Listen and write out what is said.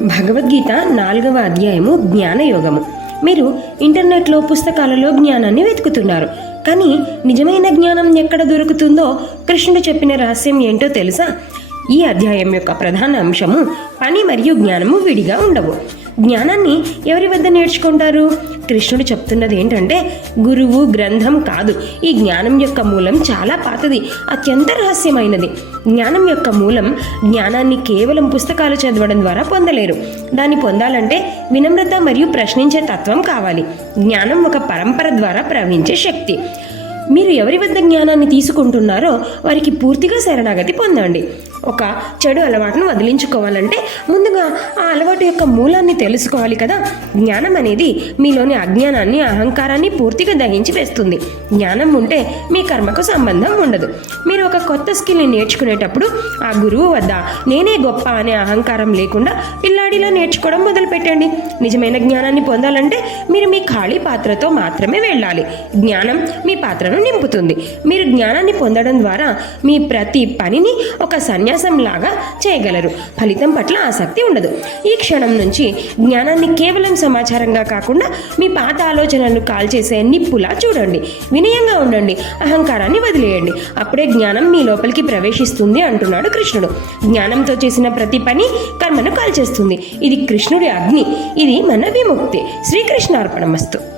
భగవద్గీత నాలుగవ అధ్యాయము జ్ఞానయోగము. మీరు ఇంటర్నెట్లో పుస్తకాలలో జ్ఞానాన్ని వెతుకుతున్నారు. కానీ నిజమైన జ్ఞానం ఎక్కడ దొరుకుతుందో కృష్ణుడు చెప్పిన రహస్యం ఏంటో తెలుసా? ఈ అధ్యాయం యొక్క ప్రధాన అంశము పని మరియు జ్ఞానము విడిగా ఉండవు. జ్ఞానాన్ని ఎవరి వద్ద నేర్చుకుంటారు? కృష్ణుడు చెప్తున్నది ఏంటంటే గురువు గ్రంథం కాదు. ఈ జ్ఞానం యొక్క మూలం చాలా పాతది అత్యంత రహస్యమైనది. జ్ఞానం యొక్క మూలం జ్ఞానాన్ని కేవలం పుస్తకాలు చదవడం ద్వారా పొందలేరు. దాన్ని పొందాలంటే వినమ్రత మరియు ప్రశ్నించే తత్వం కావాలి. జ్ఞానం ఒక పరంపర ద్వారా ప్రవహించే శక్తి. మీరు ఎవరి వద్ద జ్ఞానాన్ని తీసుకుంటున్నారో వారికి పూర్తిగా శరణాగతి పొందండి. ఒక చెడు అలవాటును వదిలించుకోవాలంటే ముందుగా ఆ అలవాటు యొక్క మూలాన్ని తెలుసుకోవాలి కదా. జ్ఞానం అనేది మీలోని అజ్ఞానాన్ని అహంకారాన్ని పూర్తిగా దహించి వేస్తుంది. జ్ఞానం ఉంటే మీ కర్మకు సంబంధం ఉండదు. మీరు ఒక కొత్త స్కిల్ని నేర్చుకునేటప్పుడు ఆ గురువు వద్ద నేనే గొప్ప అనే అహంకారం లేకుండా పిల్లాడిలా నేర్చుకోవడం మొదలుపెట్టండి. నిజమైన జ్ఞానాన్ని పొందాలంటే మీరు మీ ఖాళీ పాత్రతో మాత్రమే వెళ్ళాలి. జ్ఞానం మీ పాత్రను నింపుతుంది. మీరు జ్ఞానాన్ని పొందడం ద్వారా మీ ప్రతి పనిని ఒక సన్యా లాగా చేయగలరు. ఫలితం పట్ల ఆసక్తి ఉండదు. ఈ క్షణం నుంచి జ్ఞానాన్ని కేవలం సమాచారంగా కాకుండా మీ పాత ఆలోచనలను కాల్చేసే నిప్పులా చూడండి. వినయంగా ఉండండి. అహంకారాన్ని వదిలేయండి. అప్పుడే జ్ఞానం మీ లోపలికి ప్రవేశిస్తుంది అంటున్నాడు కృష్ణుడు. జ్ఞానంతో చేసిన ప్రతి పని కర్మను కాల్చేస్తుంది. ఇది కృష్ణుడి అగ్ని. ఇది మన విముక్తి. శ్రీకృష్ణార్పణమస్తు.